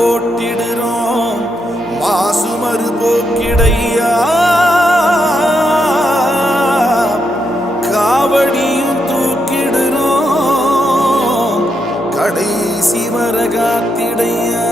போட்டிடுறோம் மாசுமறு போக்கிடையா காவடியும் தூக்கிடுறோம் கடைசி வரகாத்திடையா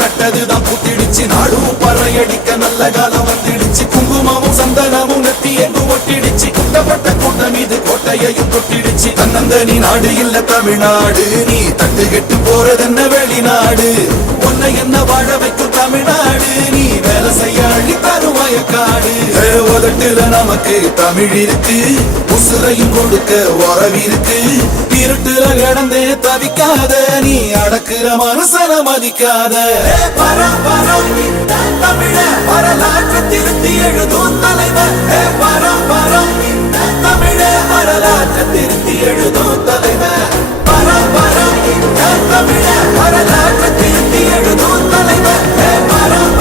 நட்டதுதான் புத்திடுச்சு நாடும் பறையடிக்க நல்ல காலம் வந்துடுச்சு குங்குமமும் சந்தனமும் நெத்தி எங்கு ஒட்டிடுச்சு குட்டப்பட்ட கூட்டம் மீது கோட்டையையும் தொட்டிடுச்சு தன்னந்தனி நாடு இல்ல தமிழ்நாடு நீ தட்டு கெட்டு போறதென்ன வெளிநாடு உன்னை என்ன வாழ வைக்கும் தமிழ்நாடு நீ வேலை செய்ய அள்ளி தரும் வயக்காடு உதட்டுல நமக்கு தமிழ் இருக்கு உசுரையும் கொடுக்க உறவிருக்கு இருட்டுல கிடந்தே தவிக்காத நீ அடக்குற மனசன மதிக்காத பரம் தமிழ வரலாற்று திருத்தி எழுதும் தலைவர் பரம் தமிழ வரலாற்று திருத்தி எழுதும் தலைவர் பரம் தமிழ வரலாற்று திருத்தி எழுதும் தலைவர் பரம்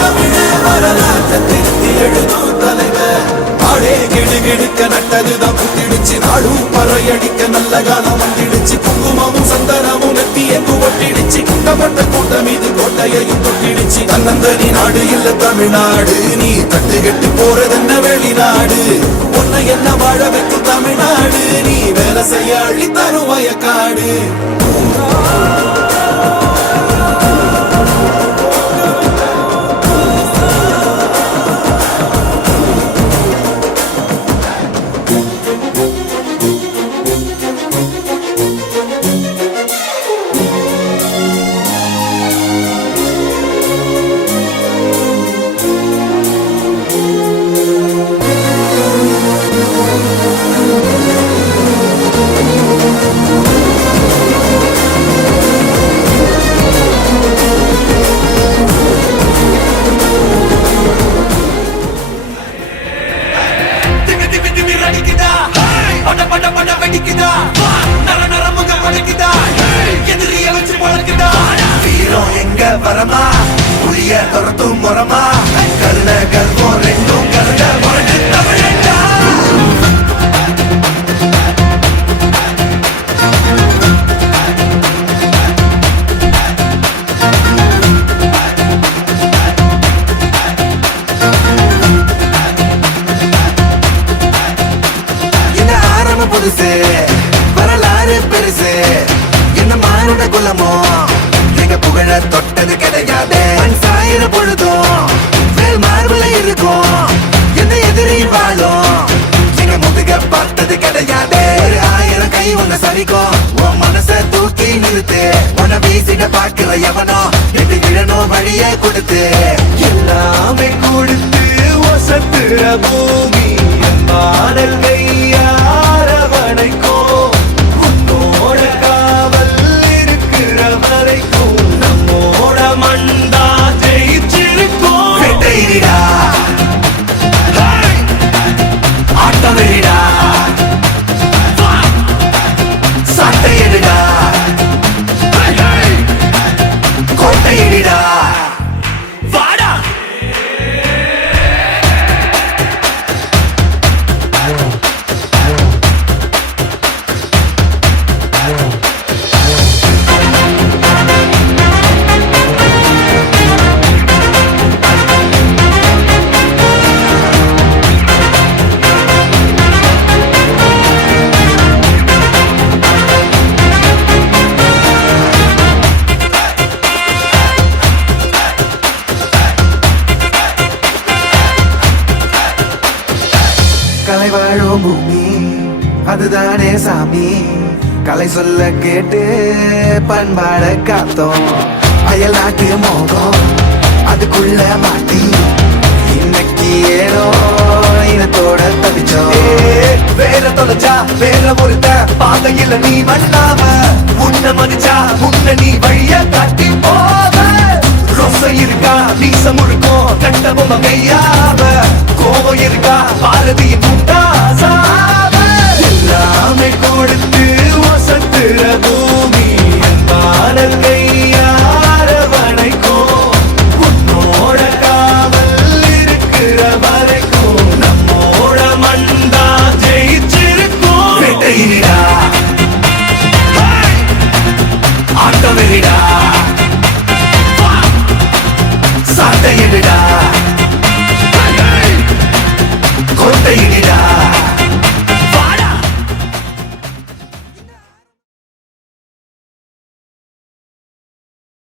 தமிழ வரலாற்று திருத்தி எழுதும் தலைவர் ஆடே கிடுகிடுக்க நட்டதுதான் புத்திடுச்சு நாடும் பறையடிக்க நல்ல காலம் வந்துடுச்சு குங்குமமும் சந்தனமும் நெத்தி எங்கு ஒட்டிடுச்சு குட்டப்பட்ட கூட்டம் மீது கோட்டையையும் தொட்டிடுச்சு தன்னந்தனி நாடு இல்ல தமிழ்நாடு நீ தட்டு கெட்டு போறதென்ன வெளிநாடு உன்னை என்ன வாழ வைக்கும் தமிழ்நாடு நீ வேலை செய்ய அள்ளி தரும் வயக்காடு வரமா புரிய துரத்தும் முறமா கருண கர்வம் ரெண்டும் கருண முரண்டு தமிழண்டா என்ன ஆரம்ப புதுசு வரலாறு பெருசு என்ன மானுட குலமோ புகழ தொட்டது கிடையாது சாயிர பொழுதும் வேல் மார்புல இருக்கும் எந்த எதிரியும் வாழும் எங்க முதுக பார்த்தது கிடையாது 1000 கை உன்னை சரிக்கும் உன் மனச தூக்கி நிறுத்து உன்னை வீசிட பாக்குற எவனோ எட்டு இழனோ வழியே கொடுத்து எல்லாமே கொடுத்து வசத்துற பூமி மாடல் கையாரவனைக்கோ உன்னோட காவல் இருக்கிற வரைக்கும் மண்டா ஜெயிச்சிருக்கோம் வெட்டையிடா ஆட்டம் வெளிடா சட்டையிடா கோட்டையிடா வாடா கலை வாழும் பூமி அதுதானே சாமி கலை சொல்ல கேட்டு பண்பாட காத்தோம் அயல் நாட்டு மோகம் அதுக்குள்ள மாட்டி இன்னைக்கு ஏனோ இனத்தோட தவிச்சோம் வேற தொலைச்சா வேற ஒருத்த பாதையில நீ மண்ணாம உன்னை மதிச்சா உன்னை நீ வழிய காட்டி போவ ரோசை இருக்கா நீச முழுக்கும் கண்ட பொம்மை கையாவ கோவம் இருக்கா பாரதியின் முட்டாசாவ எல்லாமே கொடுத்து வசத்துற பூமி மாடல் கையாரவனைக்கும் கேளுடா கோட்டை